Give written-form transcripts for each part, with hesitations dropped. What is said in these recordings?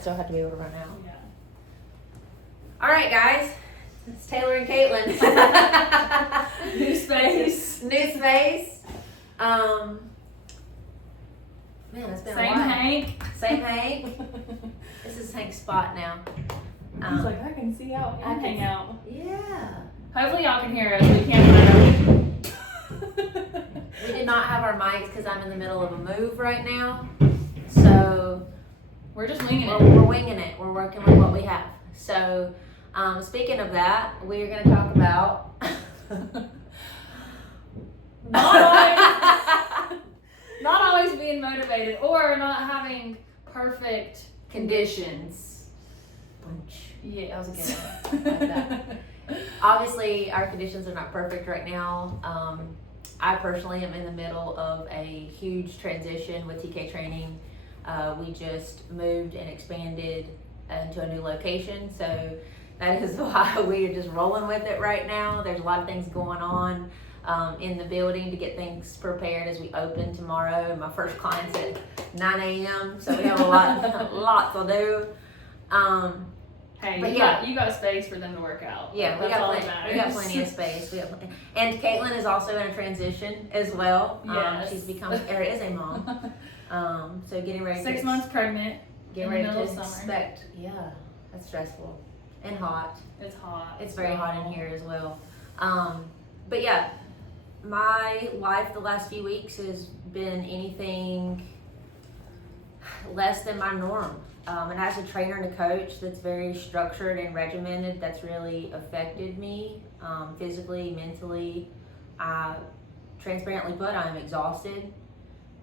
Still have to be able to run out. Yeah. All right, guys. It's Taylor and Caitlin. New space. New space. Man, it's been a Same while. Hank. Same Hank. This is Hank's spot now. He's like, I can see out and hang out. Yeah. Hopefully y'all can hear us. We can't find We did not have our mics because I'm in the middle of a move right now. So We're just winging it. we're winging it. We're working with what we have. So speaking of that, we're going to talk about Not always being motivated or not having perfect conditions. Yeah, I was Like again. that. Obviously, our conditions are not perfect right now. I personally am in the middle of a huge transition with TK Training. We just moved and expanded into a new location, so that is why we are just rolling with it right now. There's a lot of things going on in the building to get things prepared as we open tomorrow. My first client's at 9 a.m., so we have a lot to do. Hey, But you got space for them to work out. Yeah, we That's all got, that we got matters. plenty of space. And Caitlin is also in a transition as well. Yes. She's becoming, or is a mom. So getting ready 6 to months pregnant. getting in the ready middle to of summer. expect. Yeah, that's stressful and hot. It's hot. It's very hot in here as well. But yeah, my life the last few weeks has been anything less than my norm. And as a trainer and a coach that's very structured and regimented, that's really affected me physically, mentally. Transparently put, I'm exhausted.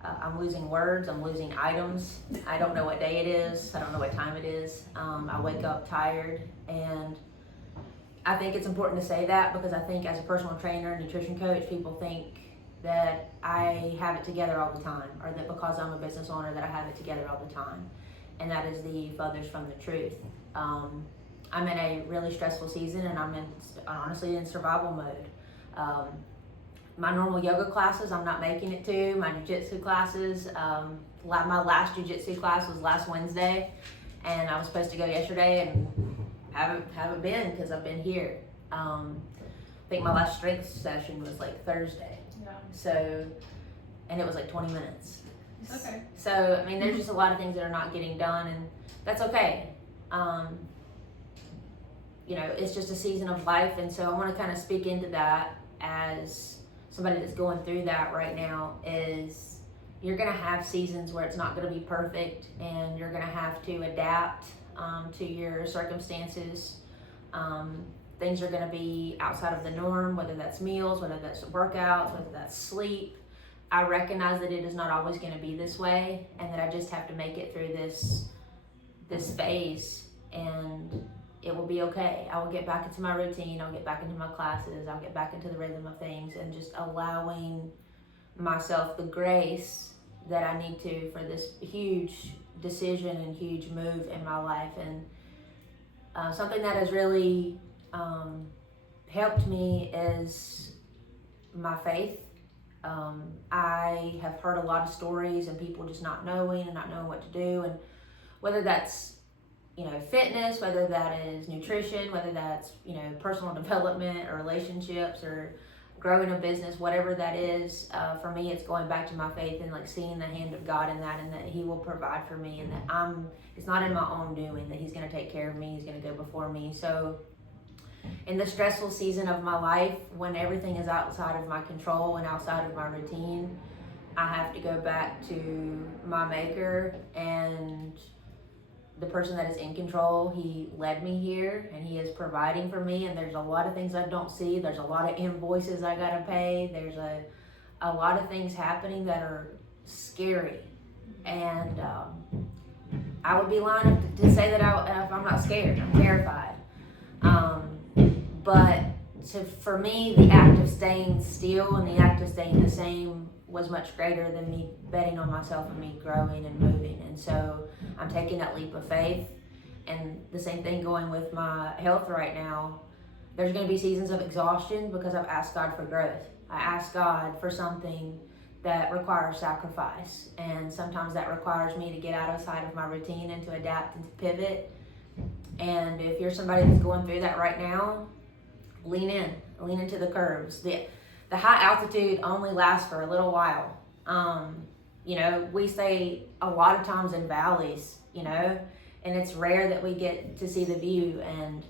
I'm losing words, I'm losing items. I don't know what day it is, I don't know what time it is. I wake up tired, and I think it's important to say that because I think as a personal trainer and nutrition coach, people think that I have it together all the time, or that because I'm a business owner that I have it together all the time. And that is the furthest from the truth. I'm in a really stressful season, and I'm honestly in survival mode. My normal yoga classes, I'm not making it to. My jiu-jitsu classes, my last jiu-jitsu class was last Wednesday, and I was supposed to go yesterday, and haven't been because I've been here. I think my last strength session was like Thursday. Yeah. So, and it was like 20 minutes. Okay. So, I mean, there's just a lot of things that are not getting done, and that's okay. It's just a season of life, and so I want to kind of speak into that as somebody that's going through that right now. Is you're going to have seasons where it's not going to be perfect, and you're going to have to adapt to your circumstances. Things are going to be outside of the norm, whether that's meals, whether that's workouts, whether that's sleep. I recognize that it is not always going to be this way, and that I just have to make it through this phase, and it will be okay. I will get back into my routine. I'll get back into my classes. I'll get back into the rhythm of things, and just allowing myself the grace that I need to for this huge decision and huge move in my life. And something that has really helped me is my faith. I have heard a lot of stories and people just not knowing what to do, and whether that's fitness, whether that is nutrition, whether that's personal development or relationships or growing a business, whatever that is, for me it's going back to my faith and like seeing the hand of God in that, and that He will provide for me, and that it's not in my own doing, that He's going to take care of me, He's going to go before me. So in the stressful season of my life, when everything is outside of my control and outside of my routine, I have to go back to my maker and the person that is in control. He led me here, and He is providing for me, and there's a lot of things I don't see. There's a lot of invoices I gotta pay. There's a lot of things happening that are scary, and I would be lying to say that I'm not scared. I'm terrified. But for me, the act of staying still and the act of staying the same was much greater than me betting on myself and me growing and moving. And so I'm taking that leap of faith. And the same thing going with my health right now. There's going to be seasons of exhaustion because I've asked God for growth. I asked God for something that require sacrifice, and sometimes that requires me to get outside of my routine and to adapt and to pivot. And if you're somebody that's going through that right now, lean into the curves. The high altitude only lasts for a little while. We stay a lot of times in valleys, and it's rare that we get to see the view, and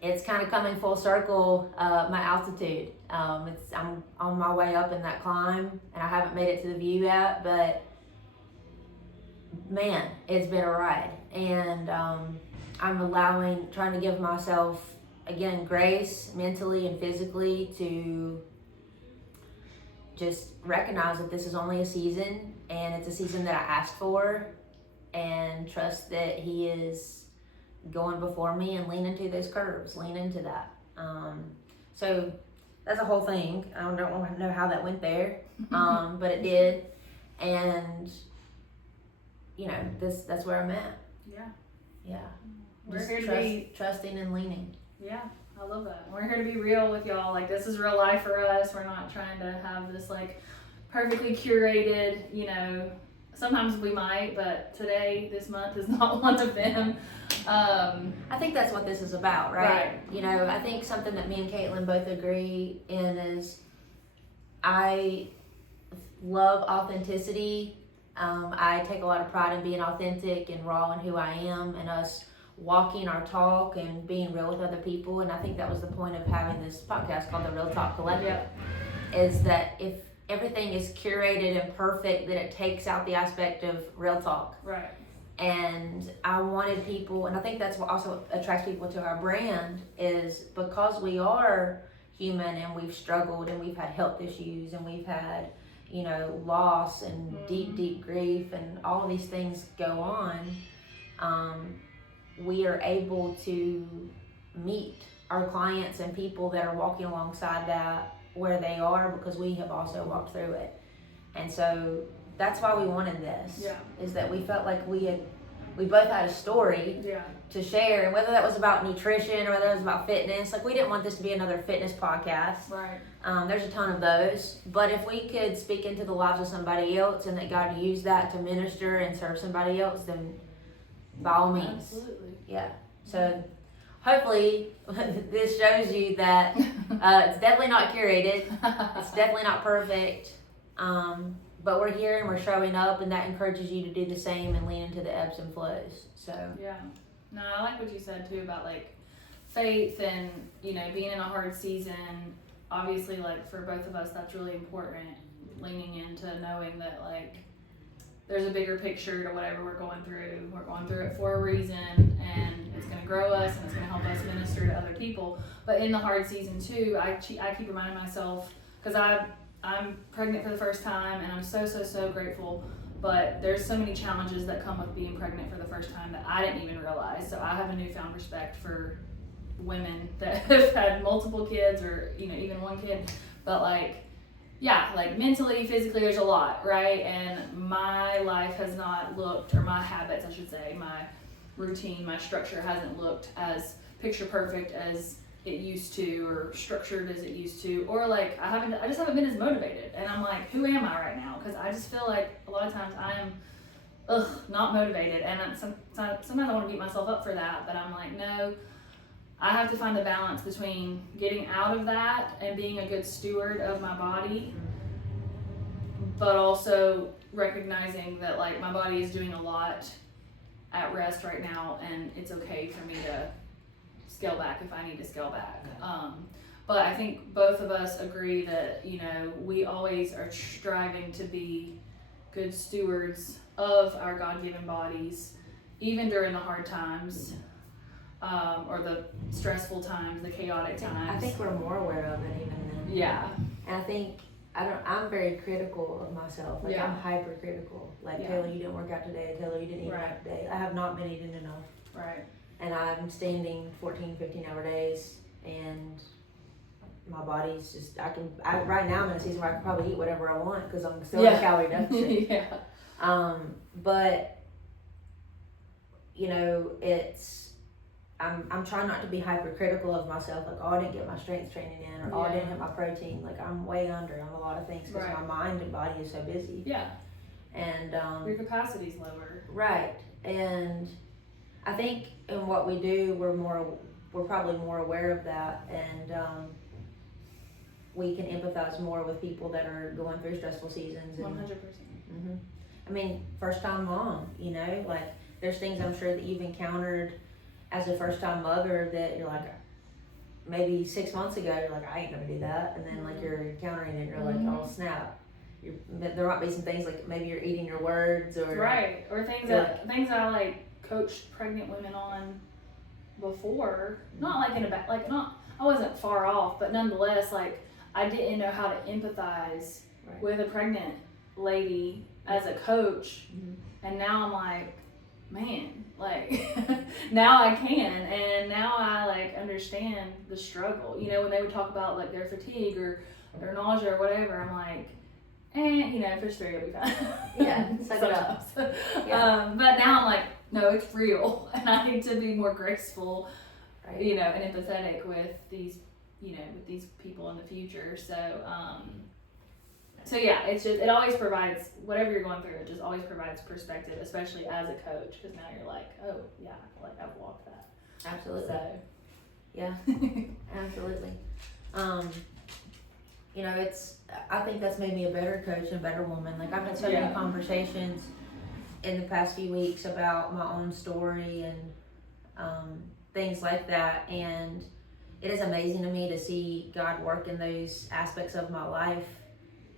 it's kind of coming full circle, my altitude. I'm on my way up in that climb, and I haven't made it to the view yet, but man, it's been a ride. And I'm trying to give myself, again, grace mentally and physically to just recognize that this is only a season, and it's a season that I asked for, and trust that He is going before me, and lean into those curves, lean into that. So that's a whole thing. I don't know how that went there, but it did. And that's where I'm at. Yeah. We're Just here to be trusting and leaning. Yeah, I love that. We're here to be real with y'all. Like, this is real life for us. We're not trying to have this like perfectly curated, sometimes we might, but this month is not one of them. I think that's what this is about, right? I think something that me and Caitlin both agree in is I love authenticity. I take a lot of pride in being authentic and raw in who I am, and us walking our talk and being real with other people. And I think that was the point of having this podcast called the Real Talk Collective, is that if everything is curated and perfect, that it takes out the aspect of real talk. Right. And I wanted people, and I think that's what also attracts people to our brand, is because we are human and we've struggled and we've had health issues and we've had, loss and deep grief and all of these things go on. We are able to meet our clients and people that are walking alongside that where they are, because we have also walked through it. And so that's why we wanted this, is that we felt like we both had a story to share, and whether that was about nutrition or whether it was about fitness, like we didn't want this to be another fitness podcast. Right. There's a ton of those, but if we could speak into the lives of somebody else and that God used that to minister and serve somebody else, then by all means. Absolutely. Yeah. So hopefully this shows you that it's definitely not curated. It's definitely not perfect. But we're here and we're showing up, and that encourages you to do the same and lean into the ebbs and flows. So yeah. No, I like what you said too about like faith and, being in a hard season. Obviously, like for both of us, that's really important, leaning into knowing that like there's a bigger picture to whatever we're going through. We're going through it for a reason, and it's going to grow us and it's going to help us minister to other people. But in the hard season too, I keep reminding myself, because I'm pregnant for the first time, and I'm so grateful, but there's so many challenges that come with being pregnant for the first time that I didn't even realize. So I have a newfound respect for women that have had multiple kids, or even one kid, but like mentally, physically, there's a lot, right? And my life has not looked, or my habits, I should say, my routine, my structure hasn't looked as picture perfect as it used to, or structured as it used to, or like I just haven't been as motivated. And I'm like, who am I right now? Because I just feel like a lot of times I am not motivated, and sometimes I want to beat myself up for that, but I'm like, no, I have to find a balance between getting out of that and being a good steward of my body, but also recognizing that like my body is doing a lot at rest right now, and it's okay for me to scale back if I need to scale back. But I think both of us agree that, we always are striving to be good stewards of our God-given bodies, even during the hard times, or the stressful times, the chaotic times. I think we're more aware of it even then. Yeah. And I think I'm very critical of myself. Like I'm hypercritical. Like Taylor, you didn't work out today. Taylor, you didn't eat enough today. I have not been eating enough. Right. And I'm standing 14, 15-hour days, and my body's just, right now I'm in a season where I can probably eat whatever I want because I'm still in a calorie deficit. But, I'm trying not to be hypercritical of myself, like, oh, I didn't get my strength training in, or oh, I didn't hit my protein. Like, I'm way under on a lot of things because my mind and body is so busy. Yeah. And your capacity's lower. Right. And I think in what we do, we're probably more aware of that, and we can empathize more with people that are going through stressful seasons. 100%. Mm-hmm. I mean, first time mom, you know, like there's things I'm sure that you've encountered as a first time mother that you're like, maybe 6 months ago, you're like, I ain't gonna do that. And then like you're encountering it, you're like, oh snap. There might be some things like maybe you're eating your words, or right, or things that I like coached pregnant women on before. Not like in a I wasn't far off, but nonetheless, like I didn't know how to empathize with a pregnant lady as a coach, and now I'm like, man, like now I can, and now I like understand the struggle. You know, when they would talk about like their fatigue or their nausea or whatever, I'm like, you know, fish 3 will be fine. Yeah, suck it up. Yeah. But now I'm like, no, it's real, and I need to be more graceful, you know, and empathetic with these, you know, with these people in the future. So yeah, it's just, it always provides, whatever you're going through, it just always provides perspective, especially as a coach, because now you're like, oh yeah, like I've walked that. Absolutely. So. Yeah, absolutely. You know, I think that's made me a better coach and a better woman. Like I've had so many conversations in the past few weeks about my own story and things like that, and it is amazing to me to see God work in those aspects of my life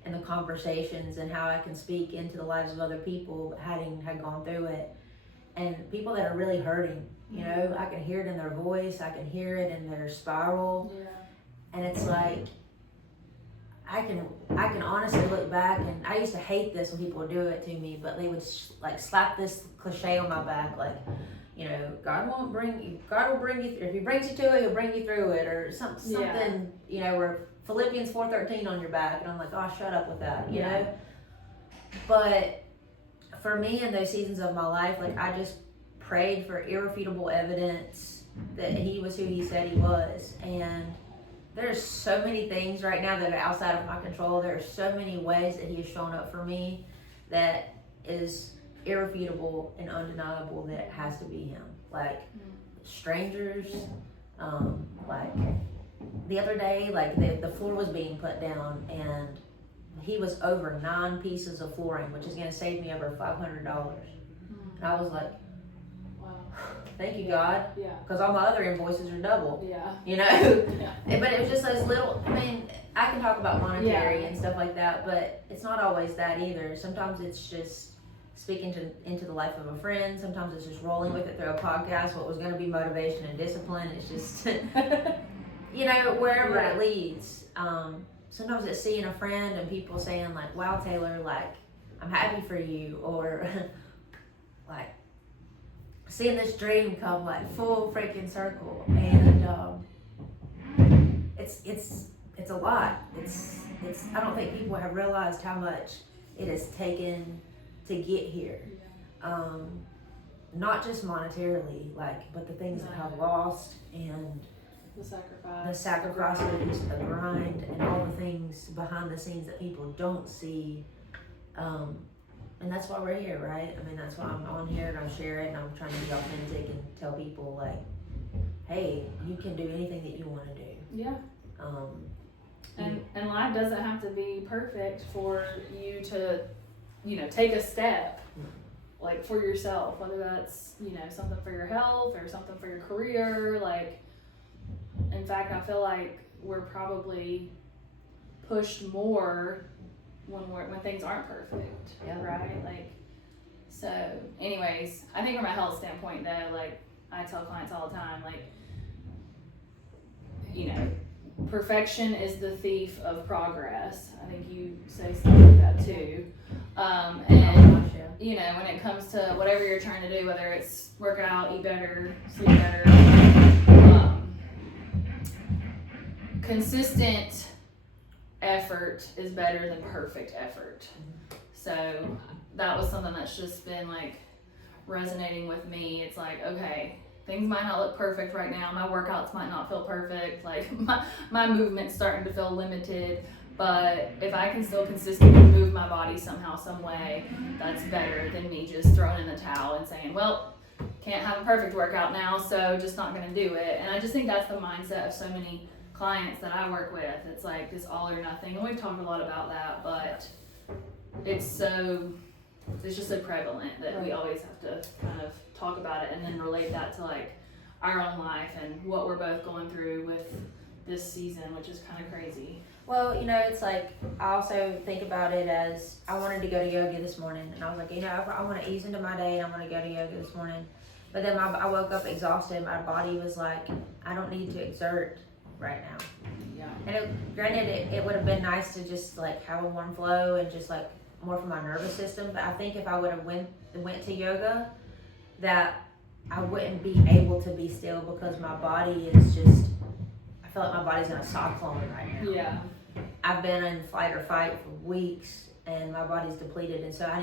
and the conversations and how I can speak into the lives of other people having had gone through it, and people that are really hurting. You know, I can hear it in their voice, I can hear it in their spiral, and it's like I can honestly look back, and I used to hate this when people would do it to me, but they would like slap this cliche on my back, like, you know, God will bring you if He brings you to it, He'll bring you through it, or something, you know, or Philippians 4:13 on your back, and I'm like, oh, shut up with that, you know. But for me, in those seasons of my life, like I just prayed for irrefutable evidence that He was who He said He was, and there's so many things right now that are outside of my control. There are so many ways that He has shown up for me that is irrefutable and undeniable that it has to be Him. Like strangers, like the other day, like the floor was being put down, and He was over 9 pieces of flooring, which is going to save me over $500. And I was like, thank you, God. Yeah. Because all my other invoices are double. Yeah. You know? Yeah. But it was just those little, I mean, I can talk about monetary and stuff like that, but it's not always that either. Sometimes it's just speaking into the life of a friend. Sometimes it's just rolling with it through a podcast. What was going to be motivation and discipline, it's just, you know, wherever it leads. Sometimes it's seeing a friend and people saying like, wow, Taylor, like, I'm happy for you. Or like, seeing this dream come like full freaking circle, and it's a lot. It's I don't think people have realized how much it has taken to get here. Not just monetarily, like, but the things that I've lost, and the sacrifices, the grind, and all the things behind the scenes that people don't see. And that's why we're here, right? I mean, that's why I'm on here and I'm sharing and I'm trying to be authentic and tell people like, hey, you can do anything that you want to do. Yeah. And life doesn't have to be perfect for you to, you know, take a step like for yourself, whether that's, you know, something for your health or something for your career. Like, in fact, I feel like we're probably pushed more when things aren't perfect, right? Like, so anyways, I think from a health standpoint though, like I tell clients all the time, like, you know, perfection is the thief of progress. I think you say something like that too. And you know, when it comes to whatever you're trying to do, whether it's work out, eat better, sleep better, consistent effort is better than perfect effort. So that was something that's just been like resonating with me. It's like, okay, things might not look perfect right now. My workouts might not feel perfect. Like my movement's starting to feel limited. But if I can still consistently move my body somehow, some way, that's better than me just throwing in the towel and saying, well, can't have a perfect workout now, so just not going to do it. And I just think that's the mindset of so many clients that I work with. It's like this all or nothing. And we've talked a lot about that, but it's just so prevalent that we always have to kind of talk about it and then relate that to like our own life and what we're both going through with this season, which is kind of crazy. Well, it's like, I also think about it as, I wanted to go to yoga this morning, and I was like, I want to ease into my day, and I want to go to yoga this morning. But then I woke up exhausted. My body was like, I don't need to exert right now. Yeah. And granted, it would have been nice to just like have a warm flow and just like more for my nervous system. But I think if I would have went to yoga, that I wouldn't be able to be still, because my body is just, I feel like my body's in a cyclone right now. Yeah. I've been in fight or fight for weeks, and my body's depleted, and so I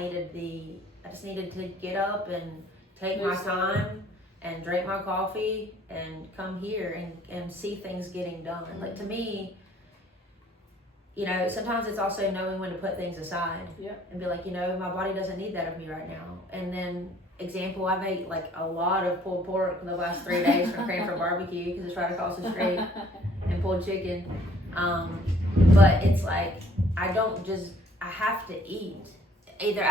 just needed to get up and take my time and drink my coffee and come here and see things getting done. Like, to me, sometimes it's also knowing when to put things aside. Yep. And be like, my body doesn't need that of me right now. And then, example, I've ate like a lot of pulled pork the last 3 days from Cranford Barbecue, because it's right across the street, and pulled chicken. But it's like, I have to eat. Either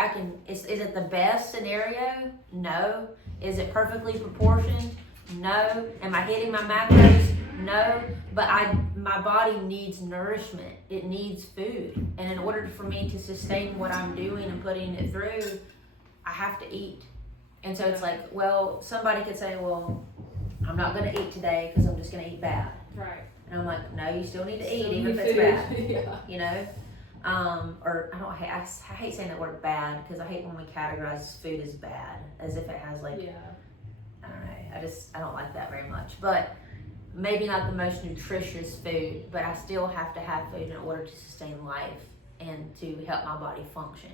is it the best scenario? No. Is it perfectly proportioned? No. Am I hitting my macros? No. But my body needs nourishment. It needs food. And in order for me to sustain what I'm doing and putting it through, I have to eat. And so it's like, well, somebody could say, well, I'm not going to eat today because I'm just going to eat bad. Right. And I'm like, no, you still need to eat, Still even need if it's food. bad. Yeah. Or I hate saying that word bad, because I hate when we categorize food as bad, as if it has like, Yeah. I don't know, I don't like that very much. But maybe not the most nutritious food, but I still have to have food in order to sustain life and to help my body function.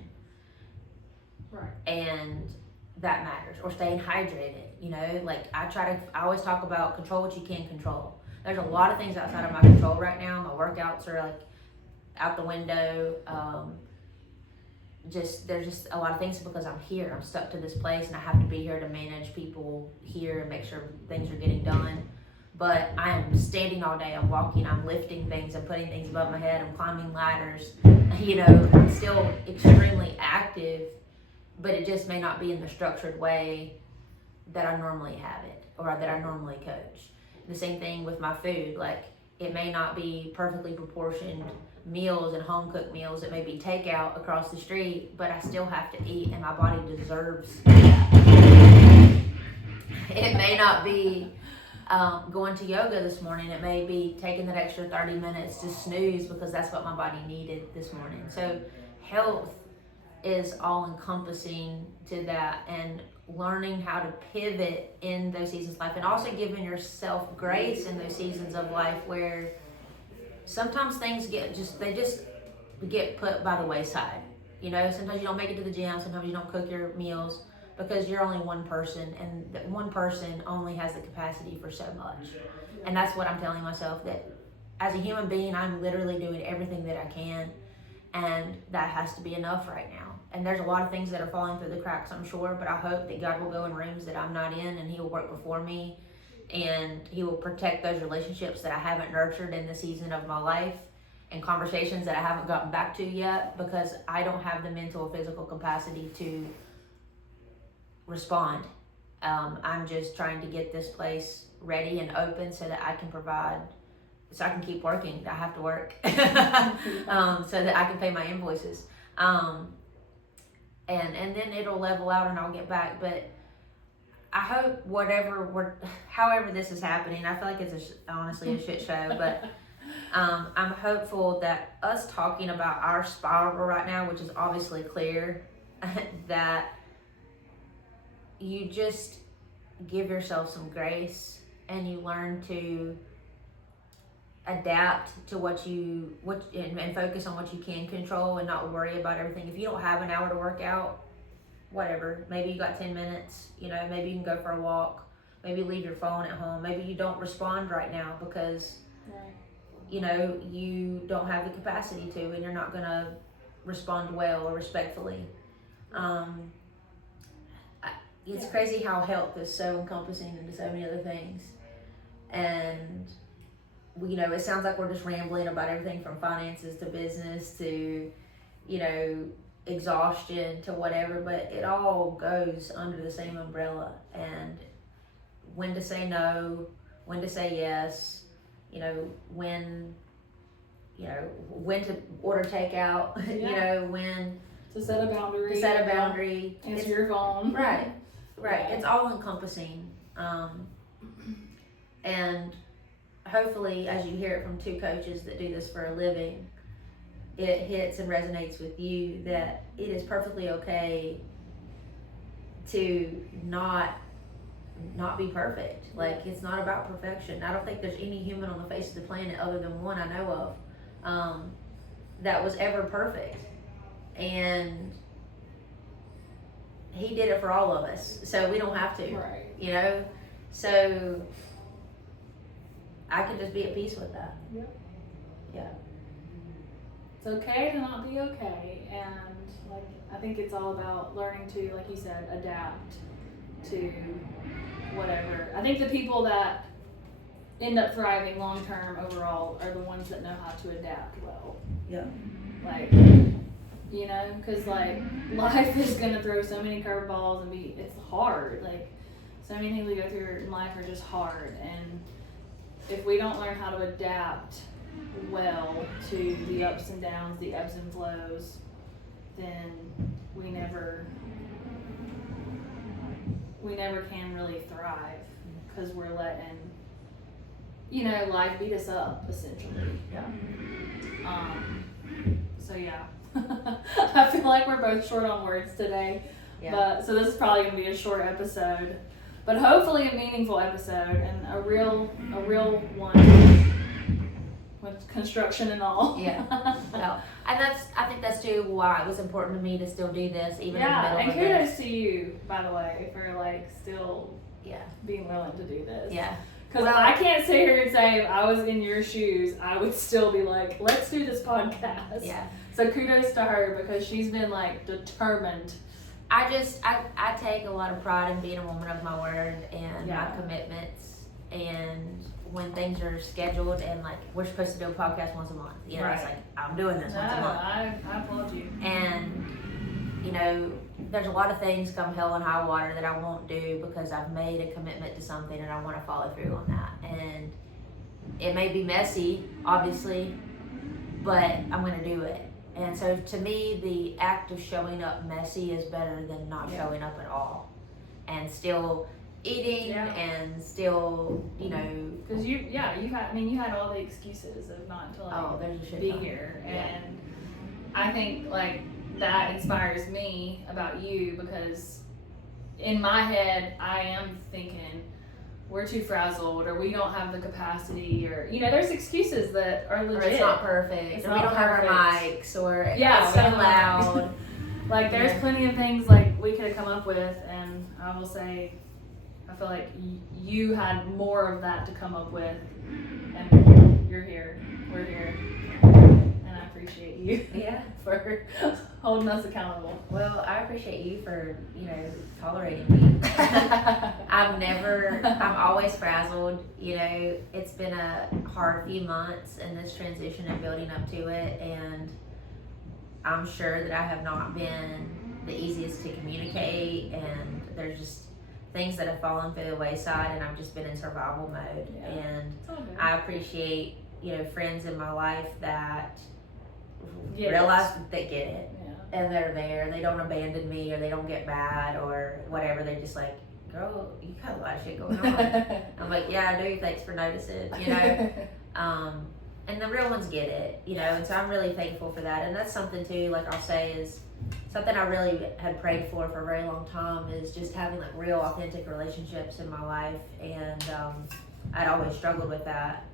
Right. And that matters. Or staying hydrated, like I always talk about control what you can control. There's a lot of things outside of my control right now. My workouts are like out the window. There's just a lot of things, because I'm here. I'm stuck to this place, and I have to be here to manage people here and make sure things are getting done. But I am standing all day. I'm walking. I'm lifting things. I'm putting things above my head. I'm climbing ladders. I'm still extremely active, but it just may not be in the structured way that I normally have it, or that I normally coach. The same thing with my food. Like, it may not be perfectly proportioned meals and home cooked meals. It may be takeout across the street, but I still have to eat, and my body deserves that. It may not be going to yoga this morning. It may be taking that extra 30 minutes to snooze, because that's what my body needed this morning. So health is all encompassing to that, and learning how to pivot in those seasons of life, and also giving yourself grace in those seasons of life where sometimes things they just get put by the wayside. Sometimes you don't make it to the gym, sometimes you don't cook your meals, because you're only one person, and that one person only has the capacity for so much. And that's what I'm telling myself, that as a human being, I'm literally doing everything that I can, and that has to be enough right now. And there's a lot of things that are falling through the cracks, I'm sure, but I hope that God will go in rooms that I'm not in, and He will work before me, and He will protect those relationships that I haven't nurtured in the season of my life, and conversations that I haven't gotten back to yet, because I don't have the mental or physical capacity to respond. I'm just trying to get this place ready and open so that I can provide, so I can keep working. I have to work so that I can pay my invoices. And then it'll level out and I'll get back. But I hope however this is happening, I feel like it's honestly a shit show, but I'm hopeful that us talking about our spiral right now, which is obviously clear, that you just give yourself some grace, and you learn to adapt to and focus on what you can control, and not worry about everything. If you don't have an hour to work out, whatever, maybe you got 10 minutes, maybe you can go for a walk, maybe leave your phone at home. Maybe you don't respond right now because, Right. you know, you don't have the capacity to, and you're not going to respond well or respectfully. It's crazy how health is so encompassing into so many other things. And, you know, it sounds like we're just rambling about everything from finances to business to, you know, exhaustion to whatever, but it all goes under the same umbrella. And when to say no, when to say yes, you know, when to order takeout, you know, when to set a boundary. Answer your phone. Right. Yeah. It's all encompassing. And hopefully, as you hear it from two coaches that do this for a living, it hits and resonates with you that it is perfectly okay to not be perfect. Like, it's not about perfection. I don't think there's any human on the face of the planet other than one I know of that was ever perfect. And he did it for all of us, so we don't have to. Right. You know? So I can just be at peace with that. Yep. Yeah. It's okay to not be okay, and like I think it's all about learning to, like you said, adapt to whatever. I think the people that end up thriving long term overall are the ones that know how to adapt well. Yeah. Like, you know, because like life is gonna throw so many curveballs and it's hard. Like, so many things we go through in life are just hard, and if we don't learn how to adapt well to the ups and downs, the ebbs and flows, then we never can really thrive, because we're letting, you know, life beat us up essentially. Yeah. So yeah, I feel like we're both short on words today. Yeah. But so this is probably gonna be a short episode, but hopefully a meaningful episode and a real one with construction and all. Yeah. No. And I think that's too why it was important to me to still do this, even in the middle And of kudos this. to you, by the way, for like still being willing to do this. Yeah. Because I can't sit here and say if I was in your shoes, I would still be like, let's do this podcast. Yeah. So kudos to her, because she's been like determined. I take a lot of pride in being a woman of my word and my commitments, and when things are scheduled and like we're supposed to do a podcast once a month, you know, it's like I'm doing this once a month. I applaud you. And you know, there's a lot of things come hell and high water that I won't do because I've made a commitment to something and I want to follow through on that. And it may be messy, obviously, but I'm going to do it. And so to me, the act of showing up messy is better than not showing up at all. And still eating and still, you know. Because you had all the excuses of not to be here. And I think like that inspires me about you, because in my head, I am thinking we're too frazzled, or we don't have the capacity, or, you know, there's excuses that are legit. Or it's not perfect, or we don't have our mics, or it's so loud. Like, there's plenty of things like we could have come up with, and I will say, I feel like you had more of that to come up with, and you're here, we're here, and I appreciate you for holding us accountable. Well, I appreciate you for, you know, tolerating me. I'm always frazzled, you know. It's been a hard few months in this transition and building up to it, and I'm sure that I have not been the easiest to communicate, and there's just things that have fallen through the wayside, and I've just been in survival mode. And I appreciate, you know, friends in my life that realize that they get it. And they're there. They don't abandon me, or they don't get mad or whatever. They're just like, girl, you got a lot of shit going on. I'm like, yeah, I do. Thanks for noticing, you know. And the real ones get it, you know. And so I'm really thankful for that. And that's something too, like I'll say, is something I really had prayed for a very long time, is just having like real authentic relationships in my life. And I'd always struggled with that.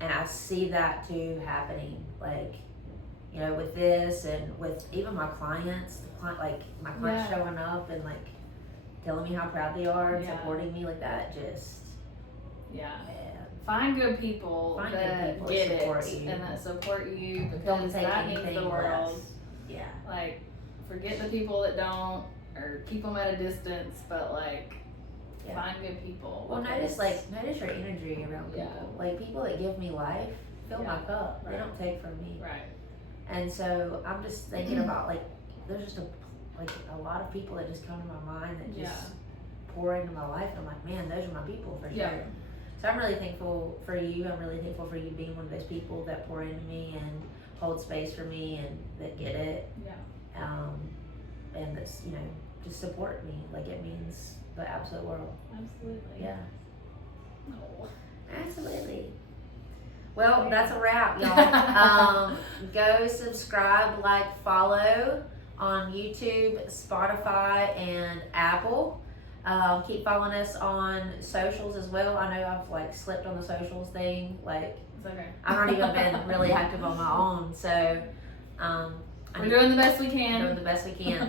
And I see that too happening, like, you know, with this and with even my clients, like my clients showing up and like telling me how proud they are and Yeah. supporting me like that. Just Yeah. man, Find good people Find good that people get that support it you. and that support you don't because take that means anything the world. less. Yeah. Like, forget the people that don't, or keep them at a distance, but like, Yeah. find good people. Well, because- notice your energy around people. Yeah. Like people that give me life fill my Yeah. cup. They Right. don't take from me. Right. And so I'm just thinking about like there's just a lot of people that just come to my mind that just pour into my life, and I'm like, man, those are my people for sure. Yeah. So I'm really thankful for you. I'm really thankful for you being one of those people that pour into me and hold space for me and that get it. Yeah. And that's, just support me. Like it means the absolute world. Absolutely. Yeah. Oh. Absolutely. Well, that's a wrap, y'all. Go subscribe, like, follow on YouTube, Spotify, and Apple. Keep following us on socials as well. I know I've slipped on the socials thing. It's okay. I've not even been really active on my own. So We're doing the best we we're can. doing the best we can.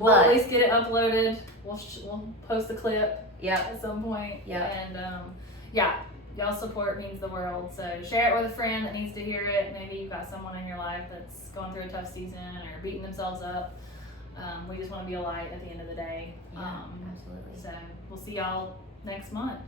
We'll But- at least get it uploaded. We'll post a clip Yep. at some point. Yeah. And yeah, y'all support means the world. So share it with a friend that needs to hear it. Maybe you've got someone in your life that's going through a tough season or beating themselves up. We just want to be a light at the end of the day. Yeah, absolutely. So we'll see y'all next month.